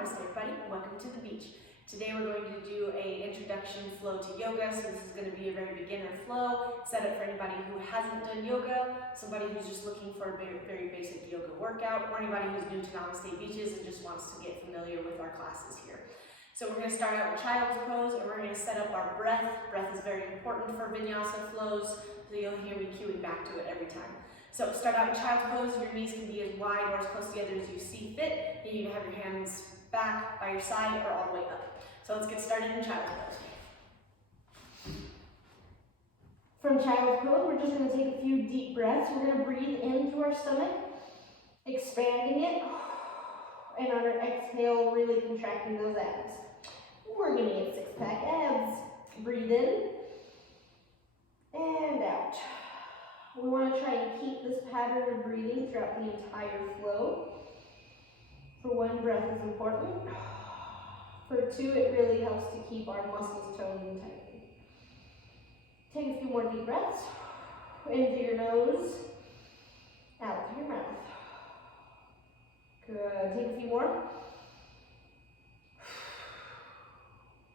Namaste everybody, welcome to the beach. Today we're going to do an introduction flow to yoga, so this is going to be a very beginner flow, set up for anybody who hasn't done yoga, somebody who's just looking for a very basic yoga workout, or anybody who's new to Namaste Beaches and just wants to get familiar with our classes here. So we're going to start out with child's pose, and we're going to set up our breath. Breath is very important for vinyasa flows, so you'll hear me cueing back to it every time. So start out in child's pose. Your knees can be as wide or as close together as you see fit. And you can have your hands back by your side or all the way up. So let's get started in child's pose. From child's pose, we're just going to take a few deep breaths. We're going to breathe in through our stomach, expanding it, and on our exhale, really contracting those abs. We're going to get six-pack abs. Breathe in and out. We want to try and keep this pattern of breathing throughout the entire flow. For one, breath is important. For two, it really helps to keep our muscles toned and tight. Take a few more deep breaths. In through your nose, out through your mouth. Good. Take a few more.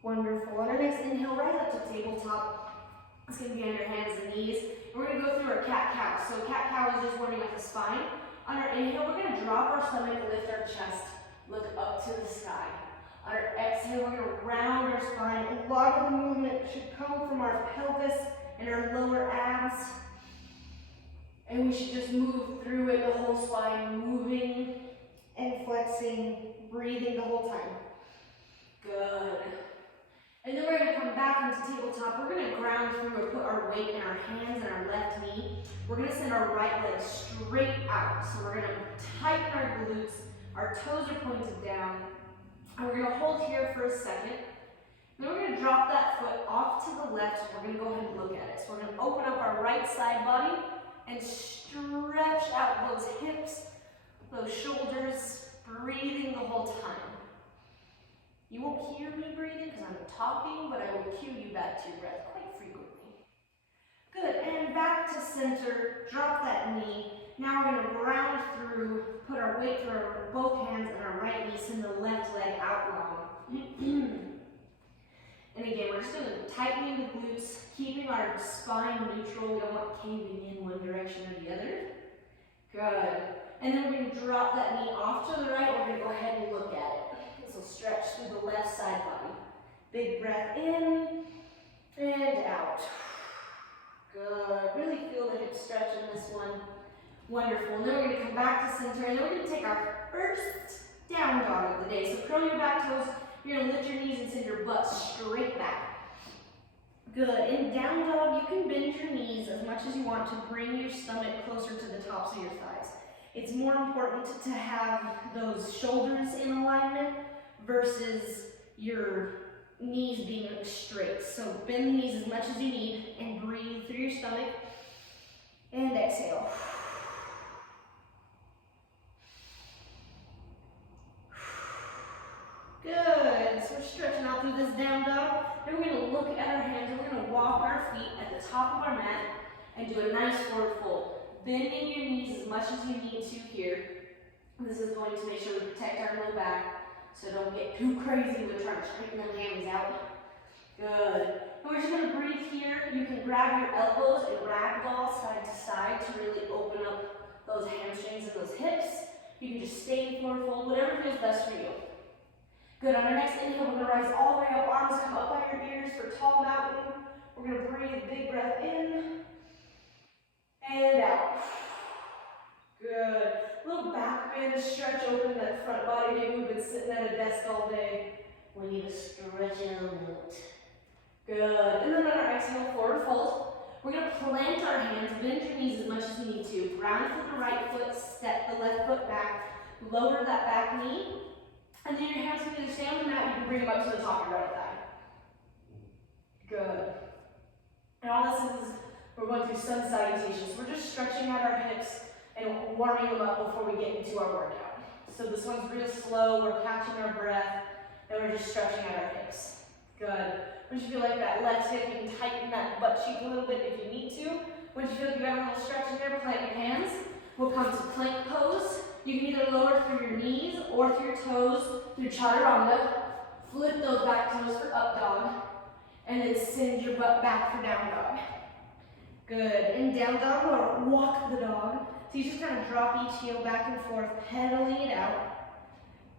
Wonderful. On our next inhale, rise up to tabletop. It's going to be on your hands and knees. And we're going to go through our cat-cow. So cat-cow is just warming up the spine. On our inhale, we're going to drop our stomach, lift our chest, look up to the sky. On our exhale, we're going to round our spine. A lot of the movement should come from our pelvis and our lower abs. And we should just move through it, the whole spine, moving and flexing, breathing the whole time. Good. And then we're going to come back into tabletop. We're going to ground through or put our weight in our hands and our left knee. We're going to send our right leg straight out. So we're going to tighten our glutes. Our toes are pointed down. And we're going to hold here for a second. Then we're going to drop that foot off to the left. And we're going to go ahead and look at it. So we're going to open up our right side body and stretch out those hips, those shoulders, breathing the whole time. You won't hear me breathing because I'm talking, but I will cue you back to your breath quite frequently. Good, and back to center, drop that knee. Now we're going to ground through, put our weight through both hands and our right knee, send the left leg out long. And again, we're just going to tighten the glutes, keeping our spine neutral. We don't want caving in one direction or the other. Good. And then we're going to drop that knee off to the right. We're going to go ahead and look at it. So stretch through the left side body. Big breath in and out. Good. Really feel the hip stretch in this one. Wonderful. And then we're going to come back to center, and then we're going to take our first down dog of the day. So curl your back toes. You're going to lift your knees and send your butt straight back. Good. In down dog, you can bend your knees as much as you want to bring your stomach closer to the tops of your thighs. It's more important to have those shoulders in alignment versus your knees being straight. So bend the knees as much as you need and breathe through your stomach and exhale. Good. So we're stretching out through this down dog. Then we're going to look at our hands and we're going to walk our feet at the top of our mat and do a nice forward fold. Bending your knees as much as you need to here. This is going to make sure we protect our low back. So don't get too crazy with trying to straighten them hands out. Good. And we're just going to breathe here. You can grab your elbows and ragdoll side to side to really open up those hamstrings and those hips. You can just stay in forward fold, whatever feels best for you. Good. On our next inhale, we're going to rise all the way up. Arms come up by your ears for tall mountain. We're going to breathe, big breath in and out. Good. Little back bend, stretch open that front body. Maybe we've been sitting at a desk all day. We need to stretch it a little bit. Good. And then on our exhale, forward fold. We're going to plant our hands, bend your knees as much as you need to. Ground for the right foot, step the left foot back. Lower that back knee. And then your hands can either stay on the mat, you can bring them up to the top of your right thigh. Good. And all this is, we're going through sun salutations. We're just stretching out our hips and warming them up before we get into our workout. So this one's real slow, we're catching our breath, and we're just stretching out our hips. Good. Once you feel like that left hip, you can tighten that butt cheek a little bit if you need to. Once you feel like you have a little stretch in there, plant your hands. We'll come to plank pose. You can either lower through your knees or through your toes through chaturanga. Flip those back toes for up dog. And then send your butt back for down dog. Good. In down dog or walk the dog. So you just kind of drop each heel back and forth, pedaling it out.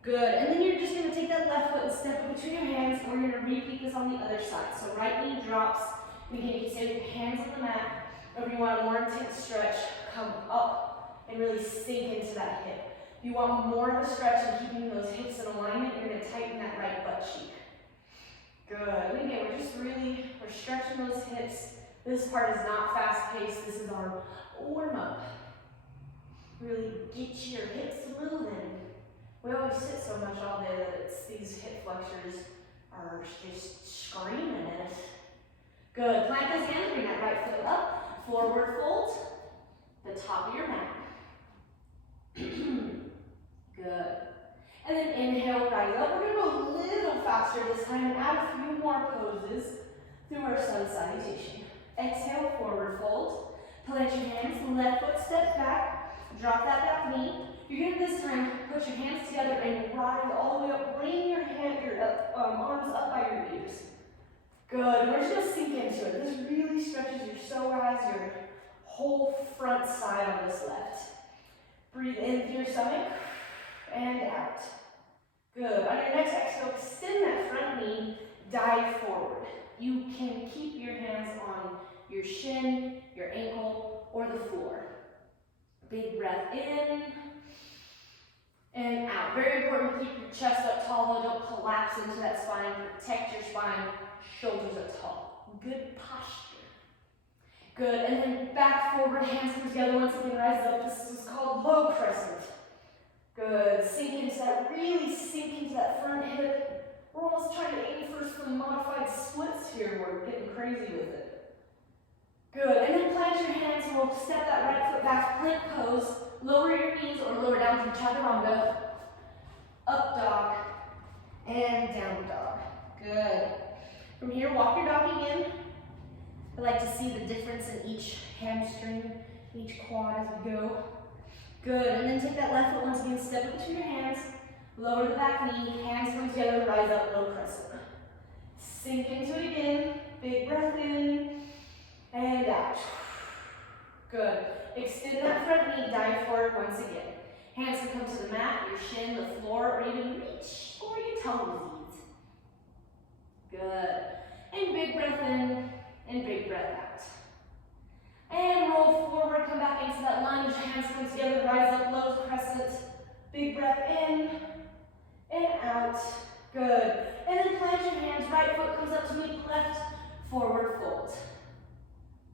Good. And then you're just going to take that left foot and step it between your hands, and we're going to repeat this on the other side. So right knee drops. And again, you can stay with your hands on the mat. Or if you want a more intense stretch, come up and really sink into that hip. If you want more of a stretch and keeping those hips in alignment, you're going to tighten that right butt cheek. Good. And again, we're stretching those hips. This part is not fast-paced. This is our warm-up. Really get your hips moving. We always sit so much all day that these hip flexors are just screaming at us. Good. Plant those hands. Bring that right foot up. Forward fold. The top of your mat. Good. And then inhale, rise up. We're going to go a little faster this time and add a few more poses through our sun salutation. Exhale, forward fold. Plant your hands. Left foot steps back. Drop that back knee. You're going to this time put your hands together and rise all the way up. Bring your arms up by your ears. Good. We're just going to sink into it. This really stretches your psoas, your whole front side on this left. Breathe in through your stomach and out. Good. On your next exhale, extend that front knee, dive forward. You can keep your hands on your shin, your ankle, or the floor. Big breath in and out. Very important to keep your chest up tall, though. Don't collapse into that spine. Protect your spine, shoulders up tall. Good posture. Good. And then back forward, hands come together. Once again, rise up. This is called low crescent. Good. Sink into that, really sink into that front hip. We're almost trying to aim for some modified splits here. We're getting crazy with it. Good. And then plant your hands and we'll step that right foot back, plank pose. Lower your knees or lower down through chaturanga. Up dog and down dog. Good. From here, walk your dog again. I like to see the difference in each hamstring, each quad as we go. Good, and then take that left foot once again, step it between your hands, lower the back knee, hands come together, rise up, low crescent. Sink into it again, big breath in, and out. Good, extend that front knee, dive forward once again. Hands can come to the mat, your shin, the floor, or even reach for your toesies. Good, and big breath in, and big breath out. And roll forward, come back into that lunge, hands come together, rise up, low crescent. Big breath in and out. Good. And then plant your hands, right foot comes up to meet left, forward fold.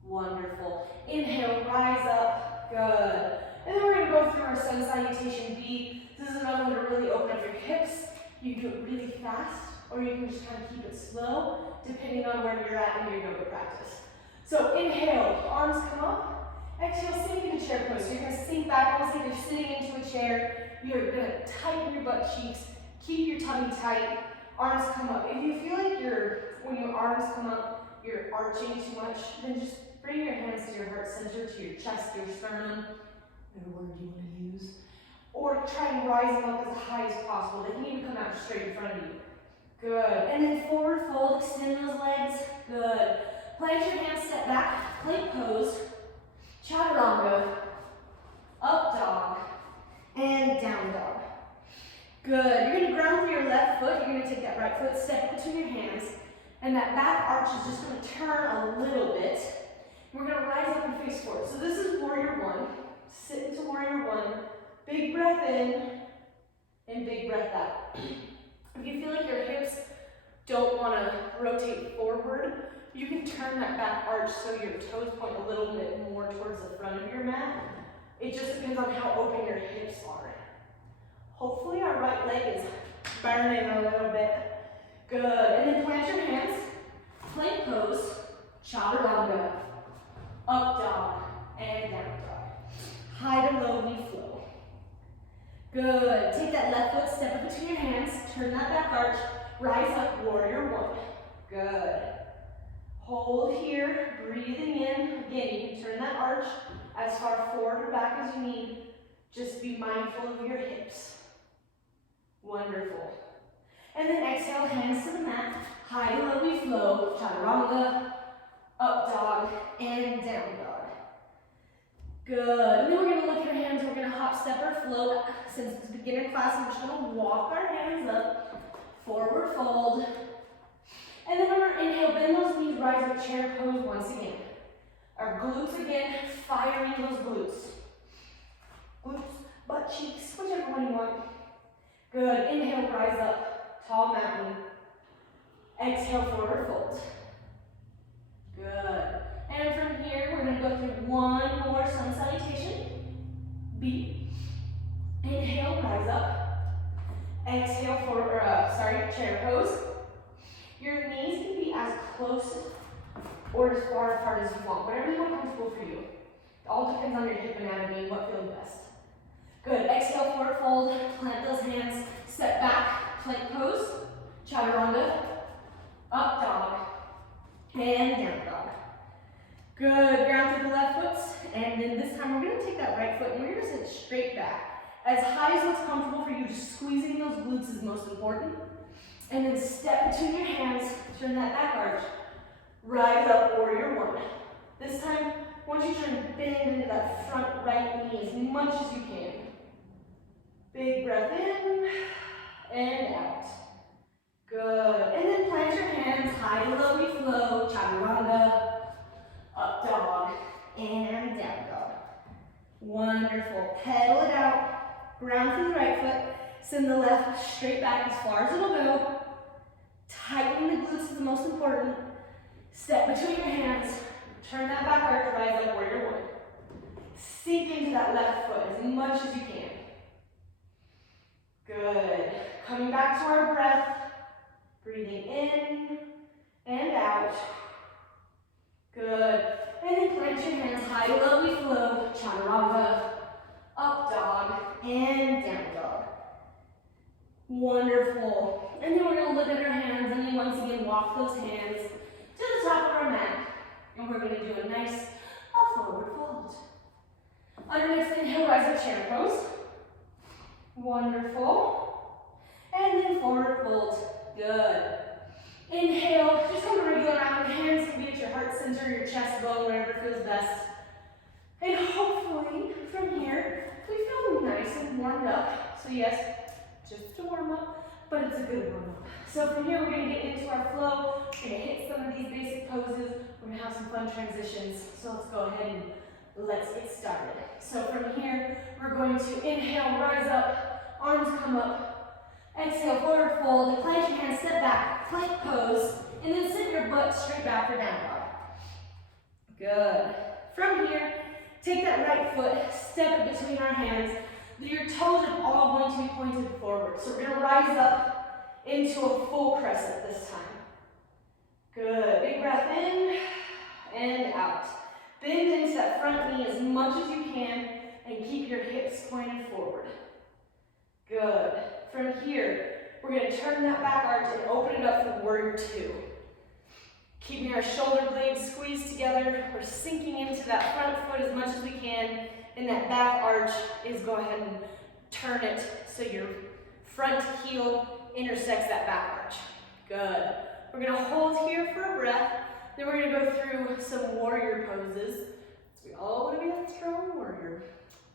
Wonderful. Inhale, rise up. Good. And then we're going to go through our sun salutation B. This is another one to really open up your hips. You can do it really fast, or you can just kind of keep it slow, depending on where you're at in your yoga practice. So inhale, arms come up. Exhale, sink into chair pose. So you're going to sink back, almost like you're sitting into a chair. You're going to tighten your butt cheeks, keep your tummy tight. Arms come up. If you feel like when your arms come up, you're arching too much, then just bring your hands to your heart center, to your chest, your sternum, whatever word you want to use. Or try and rise them up as high as possible. They can even come out straight in front of you. Good. And then forward fold, extend those legs. Good. Plant your hands, step back, plank pose, chaturanga, up dog, and down dog. Good. You're going to ground through your left foot. You're going to take that right foot, step it between your hands, and that back arch is just going to turn a little bit. We're going to rise up and face forward. So this is warrior one. Sit into warrior one. Big breath in, and big breath out. If you feel like your hips don't want to rotate forward, you can turn that back arch so your toes point a little bit more towards the front of your mat. It just depends on how open your hips are. Hopefully our right leg is burning a little bit. Good. And then plant your hands, plank pose, chaturanga, up dog, and down dog. High to low, we flow. Good. Take that left foot, step it between your hands, turn that back arch, rise up, warrior one. Good. Hold here, breathing in. Again, you can turn that arch as far forward or back as you need. Just be mindful of your hips. Wonderful. And then exhale, hands to the mat. High to low we flow. Chaturanga, up dog, and down dog. Good. And then we're going to look at our hands. We're going to hop, step, or float. Since it's beginner class, we're just going to walk our hands up. Forward fold. And then on our inhale, bend those knees, rise up, chair pose once again. Our glutes again, firing those glutes. Glutes, butt cheeks, whichever one you want. Good. Inhale, rise up, tall mountain. Exhale, forward fold. Good. And from here, we're going to go through one more sun salutation. B. Inhale, rise up. Exhale, chair pose. Your knees can be as close or as far apart as you want, whatever is more comfortable for you. It all depends on your hip anatomy and what feels best. Good. Exhale, forward fold. Plant those hands. Step back. Plank pose. Chaturanga. Up dog. And down dog. Good. Ground through the left foot. And then this time we're going to take that right foot and we're going to sit straight back. As high as what's comfortable for you. Just squeezing those glutes is most important. And then step between your hands. Turn that back arch. Rise up, warrior one. This time, I want you to try and bend into that front right knee as much as you can. Big breath in and out. Good. And then plant your hands, high to low we flow, chaturanga, up dog, and down dog. Wonderful. Pedal it out. Ground through the right foot. Send the left straight back as far as it'll go. Tightening the glutes is the most important. Step between your hands. Turn that back arch, rise up, warrior one. Sink into that left foot as much as you can. Good. Coming back to our breath. Breathing in and out. Good. And then plant your hands high to low we flow. Chaturanga, up dog, and down dog. Wonderful. And then we're going to look at our hands and then once again walk those hands to the top of our mat. And we're going to do a nice forward fold. On our next inhale, rise up, chair pose. Wonderful. And then forward fold. Good. Inhale, just come to regular round. Hands can be at your heart center, your chest bone, wherever feels best. And hopefully, from here, we feel nice and warmed up. So yes, just a warm up, but it's a good warm up. So from here, we're going to get into our flow. We're going to hit some of these basic poses. We're going to have some fun transitions. So let's go ahead and let's get started. So from here, we're going to inhale, rise up, arms come up. Exhale, forward fold, plant your hands, step back, plank pose, and then sit your butt straight back for down dog. Good. From here, take that right foot, step it between our hands. Your toes are all going to be pointed forward. So we're going to rise up into a full crescent this time. Good. Big breath in and out. Bend into that front knee as much as you can and keep your hips pointed forward. Good. From here, we're going to turn that back arch and open it up for warrior two. Keeping our shoulder blades squeezed together. We're sinking into that front foot as much as we can. And that back arch is go ahead and turn it so your front heel intersects that back arch. Good. We're going to hold here for a breath. Then we're going to go through some warrior poses. So we all want to be a strong warrior.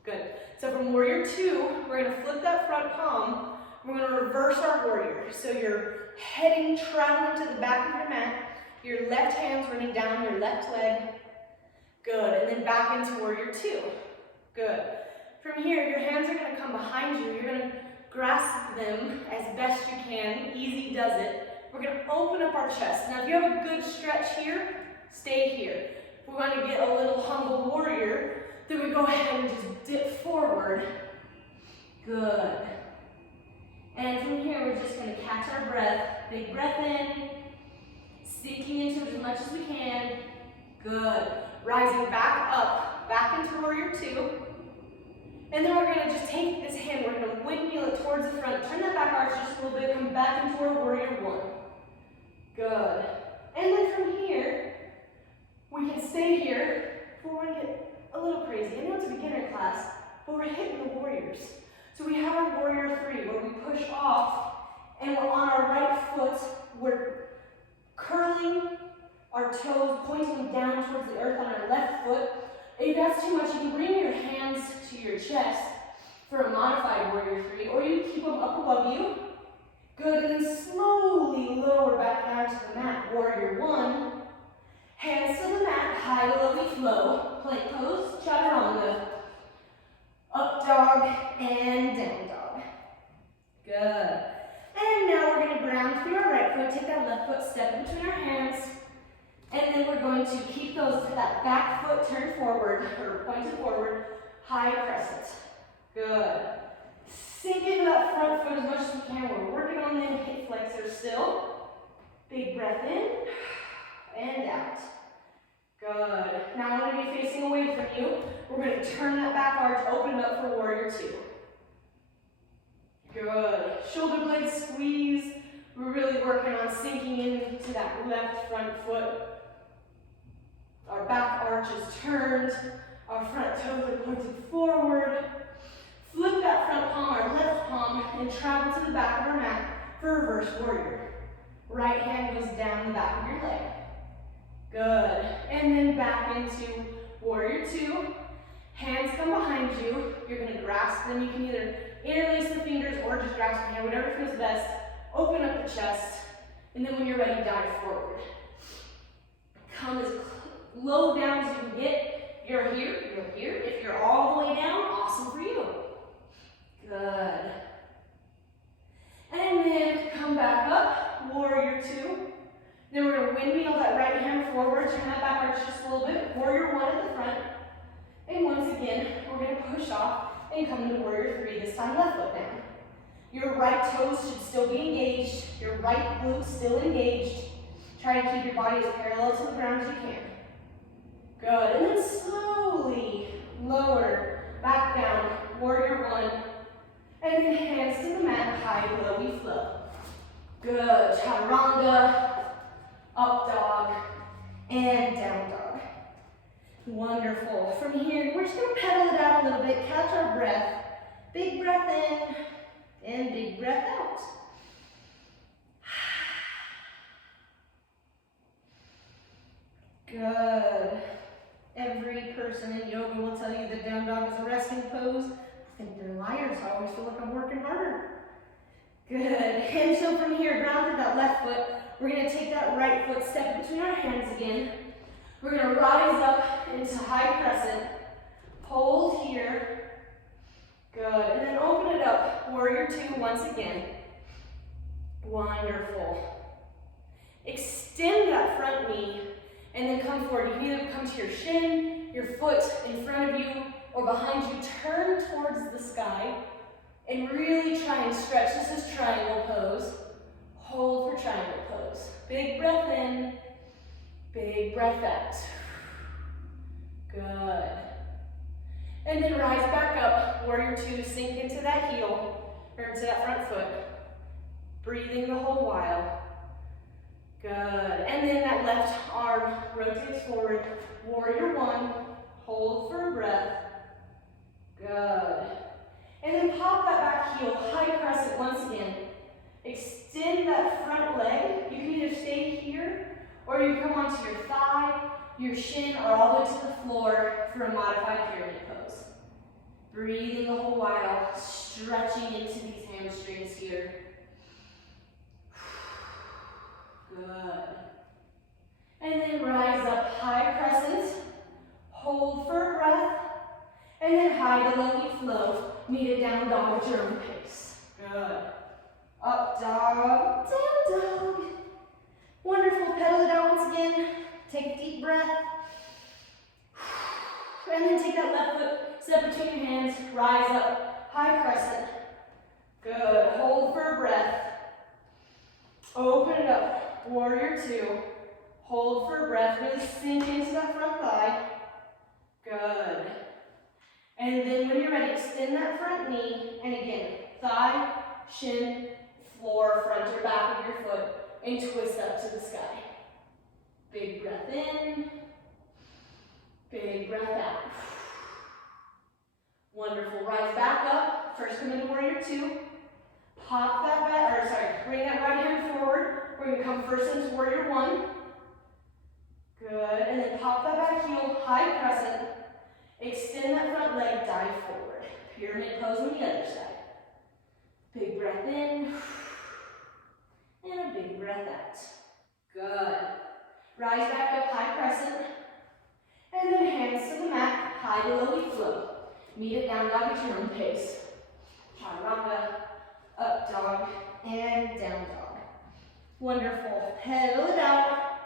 Good. So from warrior two, we're going to flip that front palm. We're going to reverse our warrior. So you're heading, traveling to the back of your mat. Your left hand's running down your left leg. Good. And then back into warrior two. Good. From here, your hands are going to come behind you. You're going to grasp them as best you can. Easy does it. We're going to open up our chest. Now, if you have a good stretch here, stay here. If we want to get a little humble warrior, then we go ahead and just dip forward. Good. And from here, we're just going to catch our breath. Big breath in. Sinking into it as much as we can. Good. Rising back up, back into warrior two. And then we're going to just take this hand, we're going to windmill it towards the front. Turn that back arch just a little bit, come back into our warrior one. Good. And then from here, we can stay here. If we want to get a little crazy, I know it's a beginner class, but we're hitting the warriors. So we have our warrior 3 where we push off and we're on our right foot. We're curling our toes, pointing down towards the earth on our left foot. If that's too much, you can bring your hands to your chest for a modified warrior 3, or you can keep them up above you. Good, and then slowly lower back down to the mat. Warrior 1. Hands to the mat, high to low we flow. Plank pose, chaturanga. Up dog and down dog. Good. And now we're going to ground through our right foot, take that left foot, step between our hands. And then we're going to keep that back foot turned forward, or pointed forward, high crescent. Good. Sink into that front foot as much as we can. We're working on the hip flexor still. Big breath in and out. Good. Now I'm going to be facing away from you. We're going to turn that back arch, open it up for warrior 2. Good. Shoulder blades squeeze. We're really working on sinking into that left front foot. Our back arch is turned. Our front toes are pointed forward. Flip that front palm, our left palm, and travel to the back of our mat for reverse warrior. Right hand goes down the back of your leg. Good. And then back into warrior 2. Hands come behind you. You're going to grasp them. You can either interlace the fingers or just grasp your hand, whatever feels best. Open up the chest. And then when you're ready, dive forward. Come as low down as you can get. You're here, you're here. If you're all the way down, awesome for you. Good. And then come back up, warrior 2. Then we're going to windmill that right hand forward, turn that back arch just a little bit. Warrior 1 at the front. And once again, we're going to push off and come into warrior 3, this time left foot down. Your right toes should still be engaged. Your right glute still engaged. Try to keep your body as parallel to the ground as you can. Good. And then slowly lower back down, warrior 1. And then hands to the mat, high, low, we flow. Good. Chaturanga, up dog, and down dog. Wonderful. From here, we're just going to pedal it out a little bit, catch our breath. Big breath in, and big breath out. Good. Every person in yoga will tell you that down dog is a resting pose. I think they're liars. I always feel like I'm working harder. Good. And so from here, ground through that left foot. We're going to take that right foot, step between our hands again. We're going to rise up into high crescent. Hold here. Good. And then open it up. Warrior 2 once again. Wonderful. Extend that front knee and then come forward. You can either come to your shin, your foot in front of you, or behind you. Turn towards the sky and really try and stretch. This is triangle pose. Hold for triangle pose. Big breath in, big breath out. Good. And then rise back up. Warrior 2, sink into that heel, or into that front foot. Breathing the whole while. Good. And then that left arm rotates forward. Warrior 1, hold for a breath. Good. And then pop that back heel, high crescent once again. Extend that front leg. You can either stay here, or you come onto your thigh, your shin, or all the way to the floor for a modified pyramid pose. Breathing the whole while, stretching into these hamstrings here. Good. And then rise up, high crescent. Hold for a breath. And then high to low, we flow. Meet a down dog at your own pace. Good. Up dog, down dog. Wonderful. Pedal it out once again. Take a deep breath. And then take that left foot, step between your hands, rise up, high crescent. Good. Hold for a breath. Open it up. Warrior 2. Hold for a breath. Really sink into that front thigh. Good. And then when you're ready, extend that front knee. And again, thigh, shin, floor, front or back of your foot, and twist up to the sky. Big breath in. Big breath out. Wonderful. Rise back up. First come into warrior two. Pop that back, or sorry, bring that right hand forward. We're gonna come first into warrior one. Good, and then pop that back heel, high crescent. Extend that front leg, dive forward. Pyramid pose on the other side. Big breath in, and a big breath out. Good. Rise back up, high crescent. And then hands to the mat, high to low flow. Meet it down dog at your own pace. Chaturanga, up dog, and down dog. Wonderful. Pedal it out.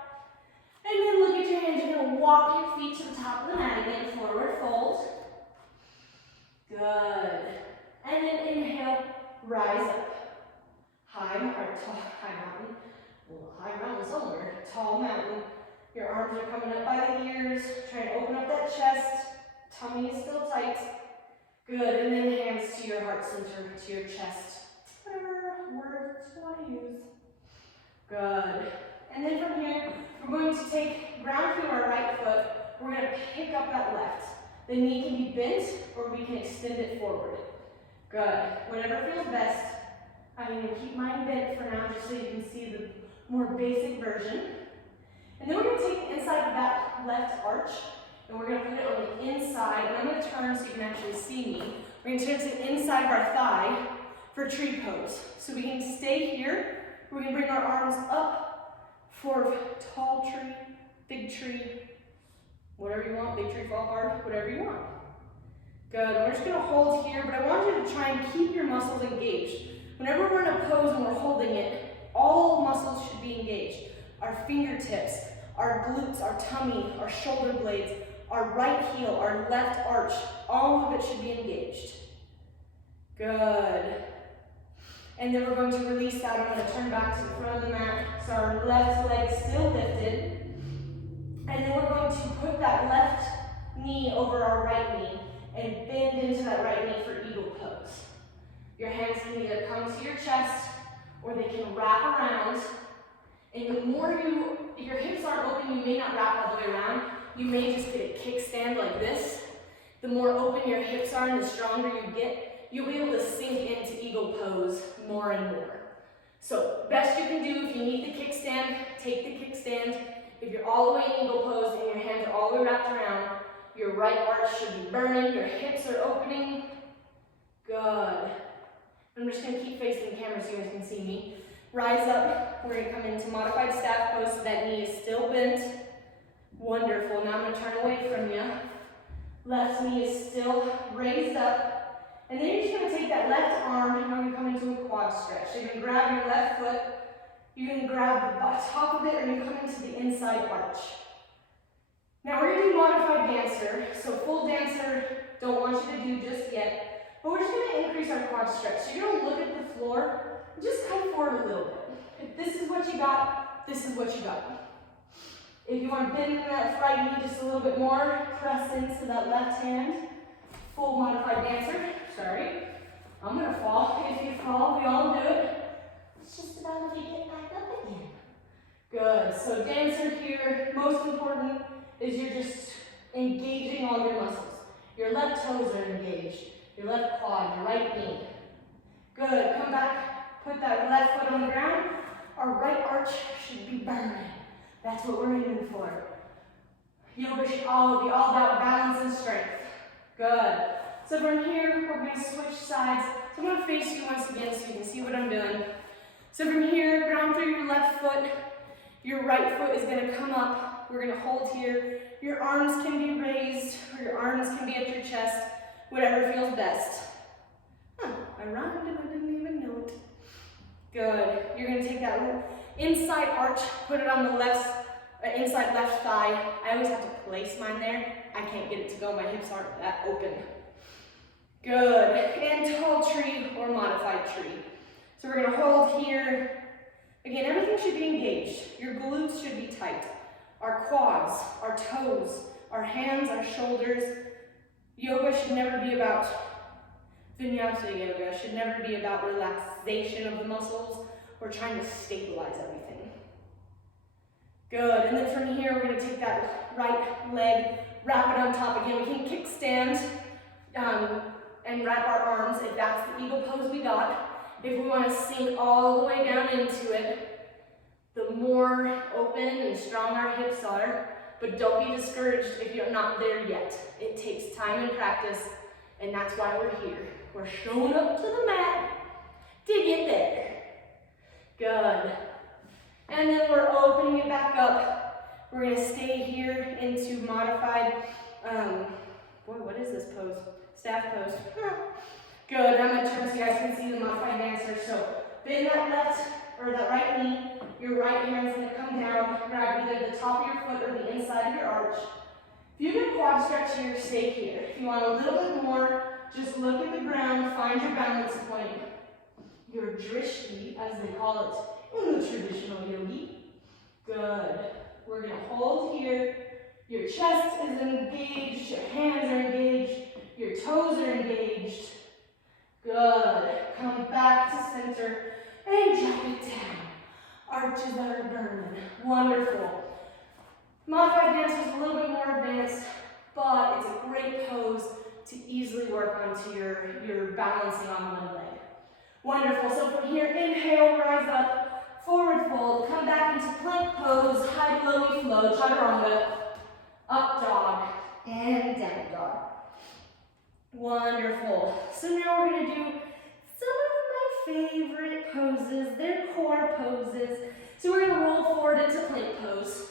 And then look at your hands. You're going to walk your feet to the top of the mat again. Forward fold. Good. And then inhale, rise up. High mountain. Well, high mountain somewhere. Tall mountain. Your arms are coming up by the ears. Try to open up that chest. Tummy is still tight. Good. And then hands to your heart center, to your chest. Whatever words you want to use. Good. And then from here, we're going to take ground through our right foot. We're going to pick up that left. The knee can be bent or we can extend it forward. Good. Whatever feels best. I'm going to keep mine bent for now just so you can see the more basic version. And then we're going to take the inside of that left arch and we're going to put it on the inside. And I'm going to turn so you can actually see me. We're going to turn to the inside of our thigh for tree pose. So we can stay here. We're going to bring our arms up for tall tree, big tree, whatever you want, big tree, fall hard, whatever you want. Good, we're just gonna hold here, but I want you to try and keep your muscles engaged. Whenever we're in a pose and we're holding it, all muscles should be engaged. Our fingertips, our glutes, our tummy, our shoulder blades, our right heel, our left arch, all of it should be engaged. Good. And then we're going to release that. I'm going to turn back to the front of the mat. So our left leg still lifted. And then we're going to put that left knee over our right knee and bend into that right knee for eagle pose. Your hands can either come to your chest or they can wrap around. And the more your hips aren't open, you may not wrap all the way around. You may just get a kickstand like this. The more open your hips are and the stronger you get, you'll be able to sink into eagle pose more and more. So best you can do, if you need the kickstand, take the kickstand. If you're all the way in eagle pose and your hands are all the way wrapped around, your right arch should be burning, your hips are opening. Good. I'm just gonna keep facing the camera so you guys can see me. Rise up, we're gonna come into modified staff pose so that knee is still bent. Wonderful, now I'm gonna turn away from you. Left knee is still raised up. And then you're just going to take that left arm and we're going to come into a quad stretch. So you're going to grab your left foot, you're going to grab the top of it, and you come into the inside arch. Now we're going to do modified dancer. So full dancer, don't want you to do just yet. But we're just going to increase our quad stretch. So you're going to look at the floor and just come forward a little bit. If this is what you got, this is what you got. If you want to bend that right knee just a little bit more, press into that left hand. Full modified dancer. Sorry, I'm gonna fall. If you fall, we all do it. It's just about if you get back up again. Good, so dancer here, most important is you're just engaging all your muscles. Your left toes are engaged, your left quad, your right knee. Good, come back, put that left foot on the ground. Our right arch should be burning. That's what we're aiming for. Yoga should all be all about balance and strength. Good. So from here, we're going to switch sides. So I'm going to face you once again so you can see what I'm doing. So from here, ground through your left foot. Your right foot is going to come up. We're going to hold here. Your arms can be raised, or your arms can be at your chest, whatever feels best. I rhymed and I didn't even know it. Good. You're going to take that inside arch, put it on the inside left thigh. I always have to place mine there. I can't get it to go. My hips aren't that open. Good. And tall tree or modified tree. So we're going to hold here. Again, everything should be engaged. Your glutes should be tight. Our quads, our toes, our hands, our shoulders. Yoga should never be about vinyasa yoga. Should never be about relaxation of the muscles. We're trying to stabilize everything. Good. And then from here, we're going to take that right leg, wrap it on top again. We can kickstand. and wrap our arms if that's the eagle pose we got. If we want to sink all the way down into it, the more open and strong our hips are. But don't be discouraged if you're not there yet. It takes time and practice, and that's why we're here. We're showing up to the mat to get there. Good. And then we're opening it back up. We're gonna stay here into modified, what is this pose? Staff pose. Good, I'm gonna turn so you guys can see the modified dancer. So bend that left, or that right knee. Your right hand's gonna come down, grab either the top of your foot or the inside of your arch. If you get a quad stretch here, stay here. If you want a little bit more, just look at the ground, find your balance point. Your drishti, as they call it in the traditional yogi. Good. We're gonna hold here. Your chest is engaged, your hands are engaged, your toes are engaged. Good. Come back to center and drop it down. Arches that are burning. Wonderful. Modified dance is a little bit more advanced, but it's a great pose to easily work onto your balancing on one leg. Wonderful. So from here, inhale, rise up, forward fold, come back into plank pose, high flowy flow, chaturanga, up dog, and down dog. Wonderful. So now we're going to do some of my favorite poses. They're core poses. So we're going to roll forward into plank pose.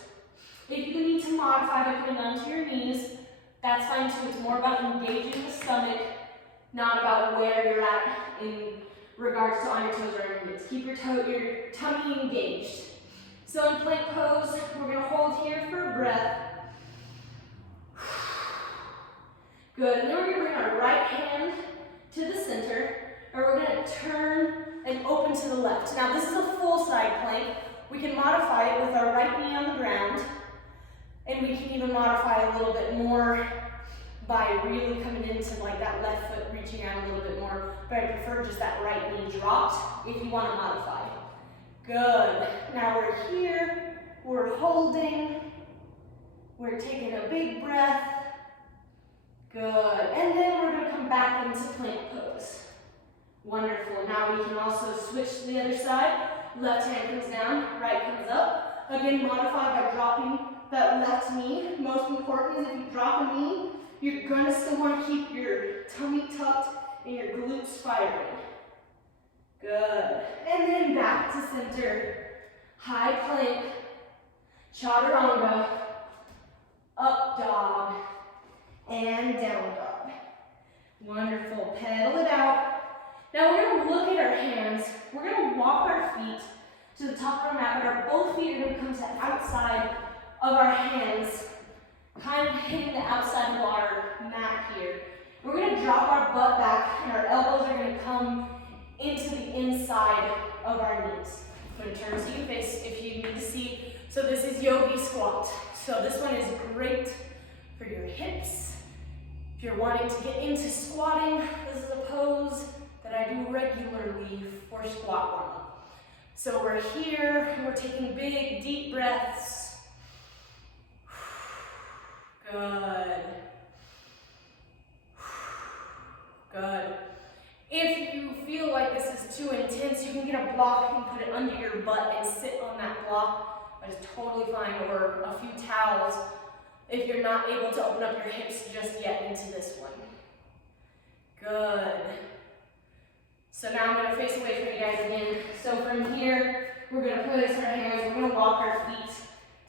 If you need to modify by putting onto your knees, that's fine too. It's more about engaging the stomach, not about where you're at in regards to on your toes or on your knees. Keep your tummy engaged. So in plank pose, we're going to hold here for a breath. Good, and then we're going to bring our right hand to the center, and we're going to turn and open to the left. Now this is a full side plank. We can modify it with our right knee on the ground, and we can even modify a little bit more by really coming into like that left foot reaching out a little bit more, but I prefer just that right knee dropped if you want to modify. Good, now we're here, we're holding, we're taking a big breath. Good, and then we're going to come back into plank pose. Wonderful, now we can also switch to the other side. Left hand comes down, right comes up. Again, modify by dropping that left knee. Most important is if you drop a knee, you're going to still want to keep your tummy tucked and your glutes firing. Good, and then back to center. High plank, chaturanga, up dog, and down dog. Wonderful, pedal it out. Now we're going to look at our hands. We're going to walk our feet to the top of our mat, but our both feet are going to come to the outside of our hands, kind of hitting the outside of our mat here. We're going to drop our butt back, and our elbows are going to come into the inside of our knees. I'm going to turn to you face if you need to see. So this is yogi squat. So this one is great for your hips. If you're wanting to get into squatting, this is a pose that I do regularly for squat warm-up. So we're here, we're taking big, deep breaths. Good. Good. If you feel like this is too intense, you can get a block and put it under your butt and sit on that block. That is totally fine, or a few towels if you're not able to open up your hips just yet into this one. Good. So now I'm going to face away from you guys again. So from here, we're going to place our hands, we're going to walk our feet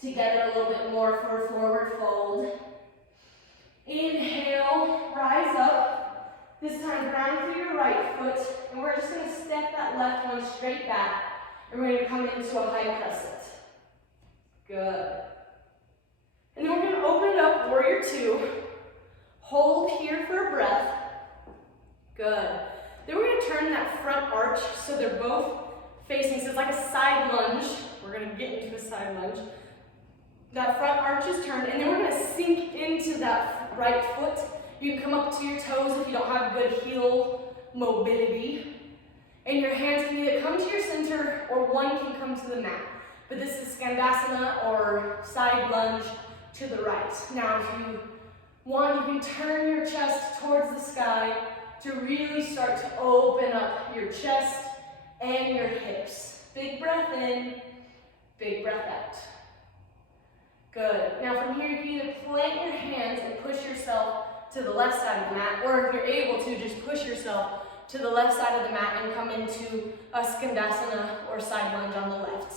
together a little bit more for a forward fold. Inhale, rise up. This time ground through your right foot, and we're just going to step that left one straight back, and we're going to come into a high crescent. Good. And then we're going to open it up, warrior two. Hold here for a breath. Good. Then we're going to turn that front arch so they're both facing, so it's like a side lunge. We're going to get into a side lunge. That front arch is turned, and then we're going to sink into that right foot. You can come up to your toes if you don't have good heel mobility. And your hands can either come to your center or one can come to the mat. But this is Skandasana or side lunge to the right. Now if you want, you can turn your chest towards the sky to really start to open up your chest and your hips. Big breath in, big breath out. Good. Now from here, you can either plant your hands and push yourself to the left side of the mat, or if you're able to, just push yourself to the left side of the mat and come into a Skandasana or side lunge on the left.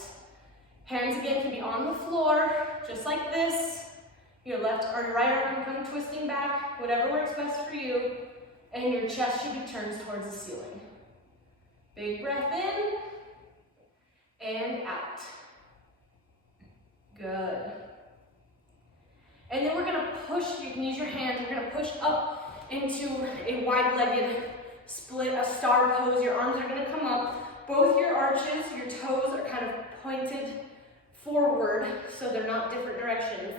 Hands again can be on the floor, just like this. Your left or your right arm can come twisting back, whatever works best for you. And your chest should be turned towards the ceiling. Big breath in and out. Good. And then we're gonna push, you can use your hands, you're gonna push up into a wide-legged split, a star pose. Your arms are gonna come up. Both your arches, your toes are kind of pointed forward, so they're not different directions.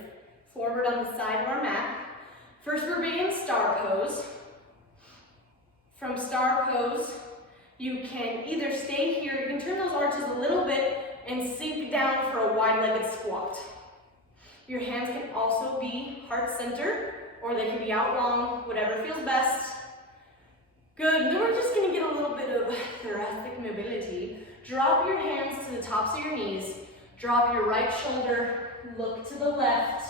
Forward on the side of our mat. First, we're being in star pose. From star pose, you can either stay here, you can turn those arches a little bit and sink down for a wide-legged squat. Your hands can also be heart center, or they can be out long, whatever feels best. Good, then we're just gonna get a little bit of thoracic mobility. Drop your hands to the tops of your knees. Drop your right shoulder, look to the left,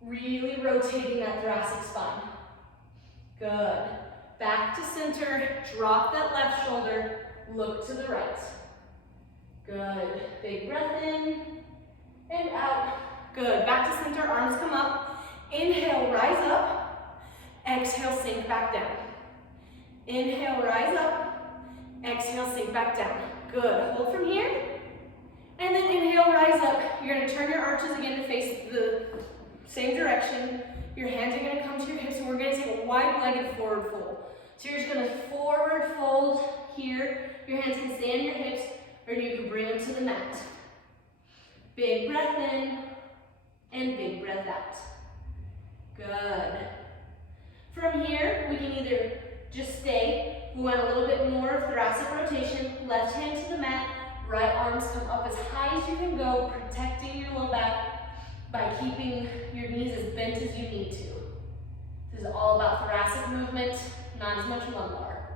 really rotating that thoracic spine. Good. Back to center, drop that left shoulder, look to the right. Good. Big breath in and out. Good. Back to center, arms come up. Inhale, rise up. Exhale, sink back down. Inhale, rise up. Exhale, sink back down. Good. Hold from here. And then inhale, rise up. You're going to turn your arches again to face the same direction. Your hands are going to come to your hips, and we're going to take a wide-legged forward fold. So you're just going to forward fold here. Your hands can stay on your hips, or you can bring them to the mat. Big breath in, and big breath out. Good. From here, we can either just stay. We want a little bit more of thoracic rotation. Left hand to the mat. Right arms come up as high as you can go, protecting your low back by keeping your knees as bent as you need to. This is all about thoracic movement, not as much lumbar.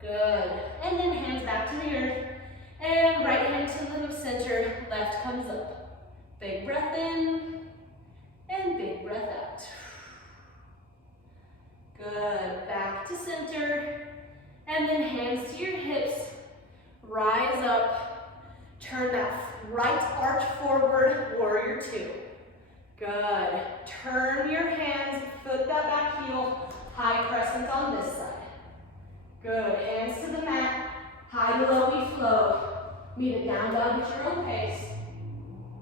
Good. And then hands back to the earth. And right hand to the center, left comes up. Big breath in, and big breath out. Good. Back to center. And then hands to your hips. Rise up. Turn that right arch forward, warrior two. Good. Turn your hands, foot that back heel, high crescent on this side. Good. Hands to the mat, high to low we flow. Meet a down dog at your own pace.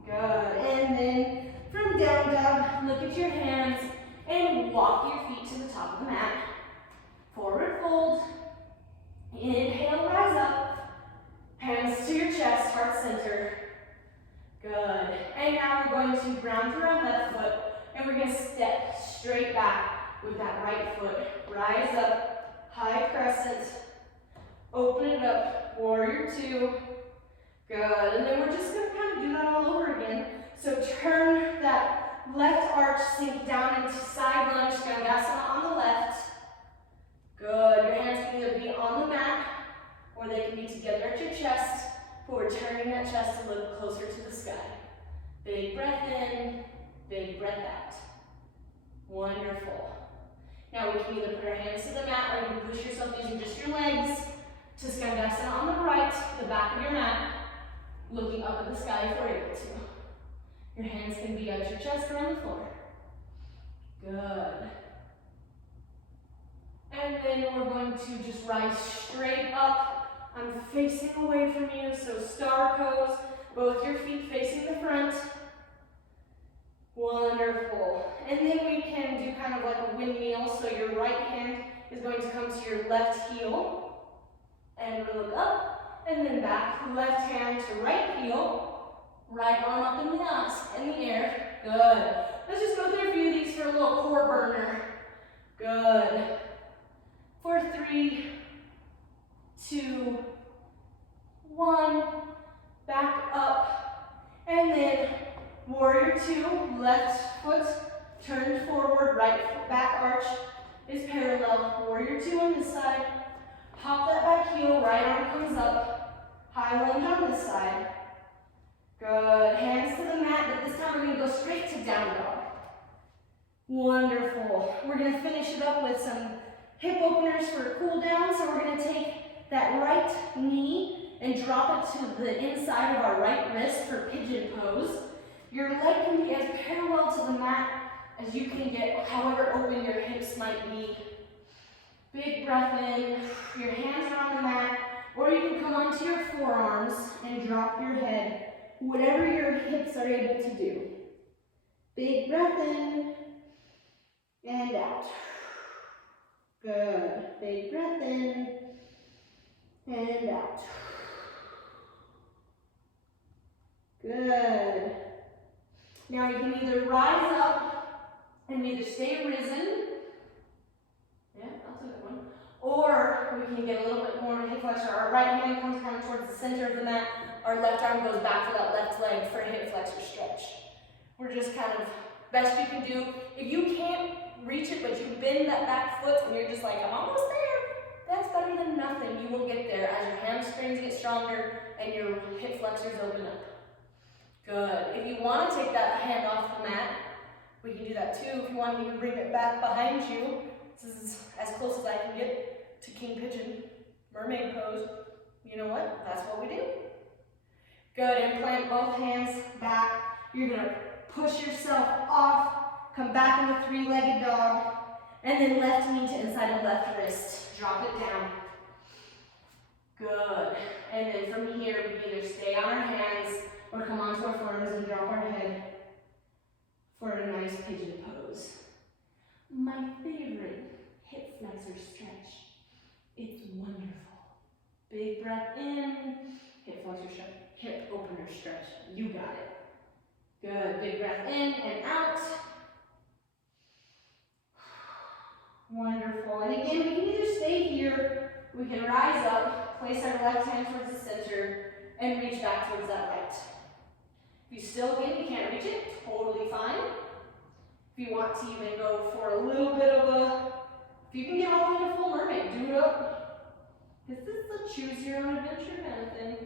Good. And then from down dog, look at your hands and walk your feet to the top of the mat. Forward fold. Inhale, rise up. Hands to your chest, heart center. Good. And now we're going to ground through our left foot, and we're going to step straight back with that right foot. Rise up, high crescent. Open it up, warrior two. Good. And then we're just going to kind of do that all over again. So turn that left arch, sink down into side lunge, Skandasana on the left. Good. Your hands can either be on the mat, or they can be together at your chest, but we're turning that chest a little closer to the sky. Big breath in, big breath out. Wonderful. Now we can either put our hands to the mat, or you can push yourself using just your legs to Skandasana on the right, the back of your mat, looking up at the sky if you're able to. Your hands can be at your chest or on the floor. Good. And then we're going to just rise straight up. I'm facing away from you, so star pose, both your feet facing the front. Wonderful. And then we can do kind of like a windmill, so your right hand is going to come to your left heel, and look up, and then back, left hand to right heel, right arm up in the air. Good. Let's just go through a few of these for a little core burner. Good. For 3, 2, 1, back up, and then warrior two, left foot turned forward, right foot back arch is parallel, warrior Warrior two on this side. Hop that back heel, right arm comes up. High lunge on this side. Good, hands to the mat, but this time we're gonna go straight to down dog. Wonderful. We're gonna finish it up with some hip openers for a cool down. So we're gonna take that right knee and drop it to the inside of our right wrist for pigeon pose. Your leg can be as parallel to the mat as you can get, however open your hips might be. Big breath in, your hands are on the mat, or you can come onto your forearms and drop your head, whatever your hips are able to do. Big breath in and out. Good. Big breath in and out. Good. Now you can either rise up and either stay risen. Yeah, that's a good one. Or we can get a little bit more hip flexor. Our right hand comes kind of towards the center of the mat. Our left arm goes back for that left leg for a hip flexor stretch. We're just kind of best you can do. If you can't reach it, but you bend that back foot and you're just like, I'm almost there, that's better than nothing. You will get there as your hamstrings get stronger and your hip flexors open up. Good. If you want to take that hand off the mat, we can do that too. If you want, you can bring it back behind you. This is as close as I can get to king pigeon, mermaid pose. You know what? That's what we do. Good. And plant both hands back. You're going to push yourself off. Come back into three-legged dog, and then left knee to inside of left wrist. Drop it down. Good. And then from here, we can either stay on our hands or come onto our forearms and drop our head for a nice pigeon pose. My favorite hip flexor stretch. It's wonderful. Big breath in, hip flexor stretch, hip opener stretch. You got it. Good. Big breath in and out. Wonderful. And again, we can either stay here, we can rise up, place our left hand towards the center, and reach back towards that right. If you still, again, you can't reach it, totally fine. If you want to even go for a little bit of a, if you can get all the way to full mermaid, do it up. This is a choose your own adventure kind of thing.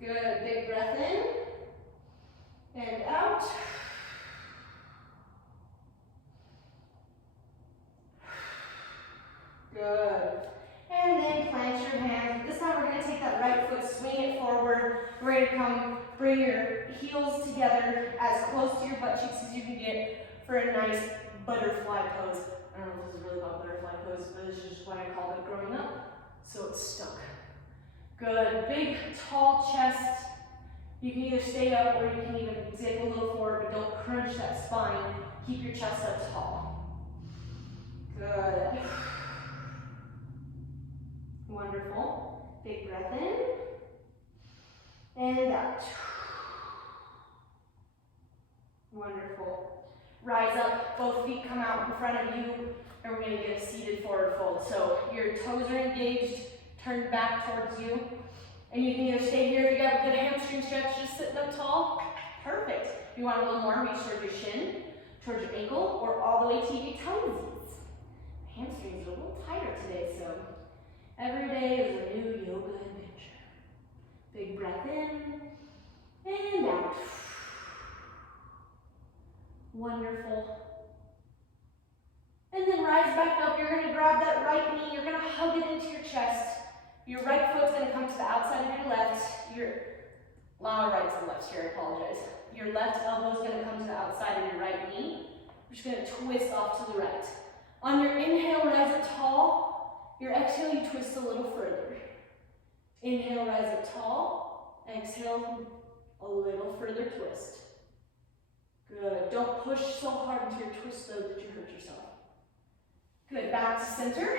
Good. Big breath in and out. Good. And then plant your hands. This time we're going to take that right foot, swing it forward. We're going to come, bring your heels together as close to your butt cheeks as you can get for a nice butterfly pose. I don't know if this is really called butterfly pose, but this is just what I called it growing up. So it's stuck. Good. Big, tall chest. You can either stay up or you can even zip a little forward, but don't crunch that spine. Keep your chest up tall. Good. Wonderful. Big breath in and out. Wonderful. Rise up, both feet come out in front of you, and we're going to get a seated forward fold. So your toes are engaged, turned back towards you, and you can either stay here if you have a good hamstring stretch, just sitting up tall. Perfect. If you want a little more, reach towards your shin, towards your ankle, or all the way to your toesies. Hamstrings are a little tighter today, so every day is a new yoga adventure. Big breath in and out. Wonderful. And then rise back up. You're going to grab that right knee. You're going to hug it into your chest. Your right foot's going to come to the outside of your left. A lot of rights and lefts here, I apologize. Your left elbow is going to come to the outside of your right knee. You're just going to twist off to the right. On your inhale, rise up tall. Your exhale, you twist a little further. Inhale, rise up tall. Exhale, a little further twist. Good. Don't push so hard into your twist though that you hurt yourself. Good. Back to center.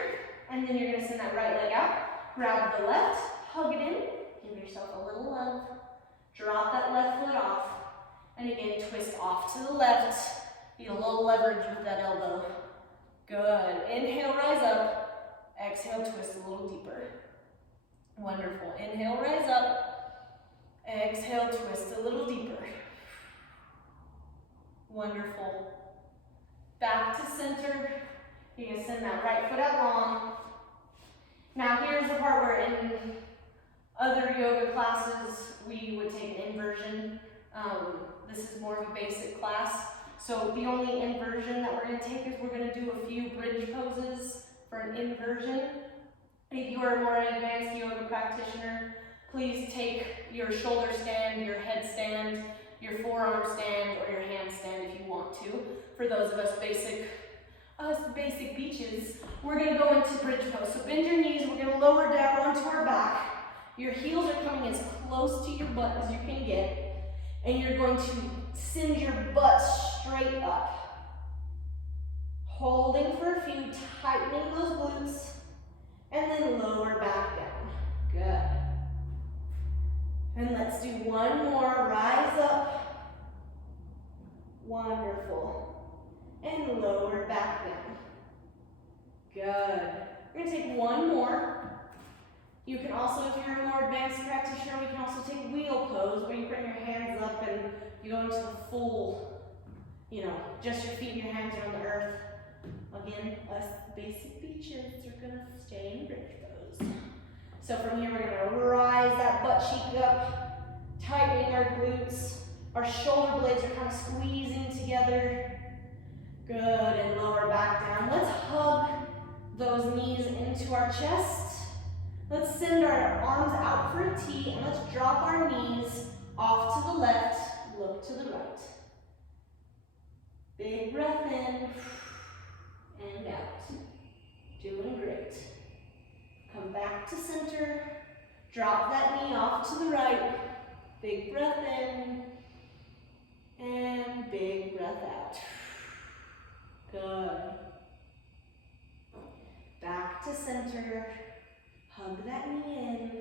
And then you're going to send that right leg out. Grab the left, hug it in. Give yourself a little love. Drop that left foot off. And again, twist off to the left. Need a little leverage with that elbow. Good. Inhale, rise up. Exhale, twist a little deeper. Wonderful. Inhale, rise up. Exhale, twist a little deeper. Wonderful. Back to center. You're gonna send that right foot out long. Now here's the part where in other yoga classes we would take an inversion. This is more of a basic class. So the only inversion that we're gonna take is we're gonna do a few bridge poses for an inversion. If you are a more advanced yoga practitioner, please take your shoulder stand, your head stand, your forearm stand, or your hand stand if you want to. For those of us basic beaches, we're gonna go into bridge pose. So bend your knees, we're gonna lower down onto our back. Your heels are coming as close to your butt as you can get, and you're going to send your butt straight up. Holding for a few, tightening those glutes, and then lower back down. Good. And let's do one more. Rise up. Wonderful. And lower back down. Good. We're going to take one more. You can also, if you're a more advanced practitioner, we can also take wheel pose, where you bring your hands up and you go into the full, just your feet and your hands are on the earth. Again, us basic beaches are going to stay in bridge pose. So from here, we're going to rise that butt cheek up, tightening our glutes. Our shoulder blades are kind of squeezing together. Good, and lower back down. Let's hug those knees into our chest. Let's send our arms out for a T, and let's drop our knees off to the left, look to the right. Big breath in, and out. Doing great. Come back to center. Drop that knee off to the right. Big breath in, and big breath out. Good. Back to center. Hug that knee in.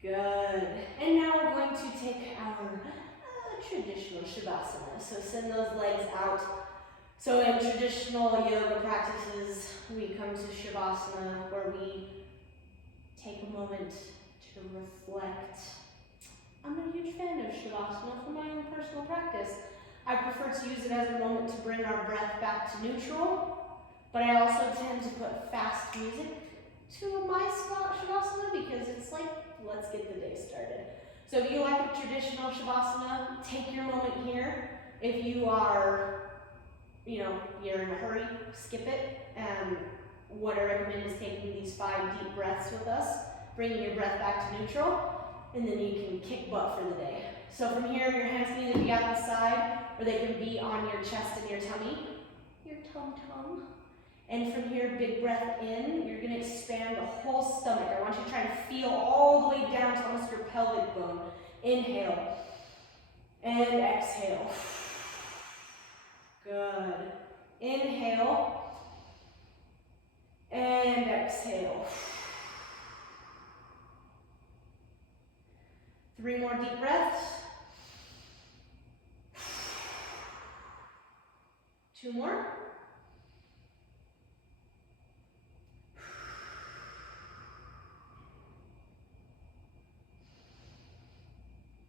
Good. And now we're going to take our traditional Shavasana. So send those legs out. So in traditional yoga practices, we come to Shavasana, where we take a moment to reflect. I'm a huge fan of Shavasana for my own personal practice. I prefer to use it as a moment to bring our breath back to neutral, but I also tend to put fast music to my Shavasana because it's like, let's get the day started. So if you like a traditional Shavasana, take your moment here. If you are, you're in a hurry, skip it. What I recommend is taking these 5 deep breaths with us, bringing your breath back to neutral, and then you can kick butt for the day. So from here, your hands can either be out the side, or they can be on your chest and your tummy, your tum-tum. And from here, big breath in, you're gonna expand the whole stomach. I want you to try and feel all the way down to almost your pelvic bone. Inhale, and exhale. Good. Inhale, and exhale. 3 more deep breaths. 2 more.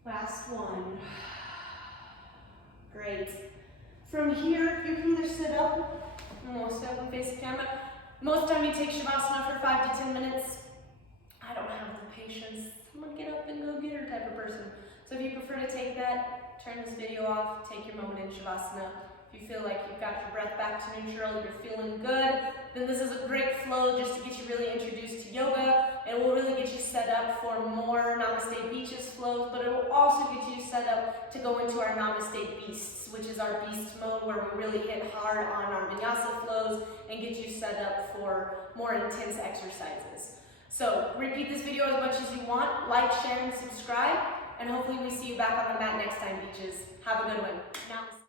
Last one. Great. From here, you can either sit up, most of them face the camera. Most of the time you take Shavasana for 5 to 10 minutes. I don't have the patience. I'm gonna get up and go get her type of person. So if you prefer to take that, turn this video off, take your moment in Shavasana. If you feel like you've got your breath back to neutral, you're feeling good, then this is a great flow just to get you really introduced to yoga. It will really get you set up for more Namaste Beaches flows, but it will also get you set up to go into our Namaste Beasts, which is our beast mode where we really hit hard on our vinyasa flows and get you set up for more intense exercises. So repeat this video as much as you want, like, share, and subscribe, and hopefully we see you back on the mat next time, beaches. Have a good one. Namaste.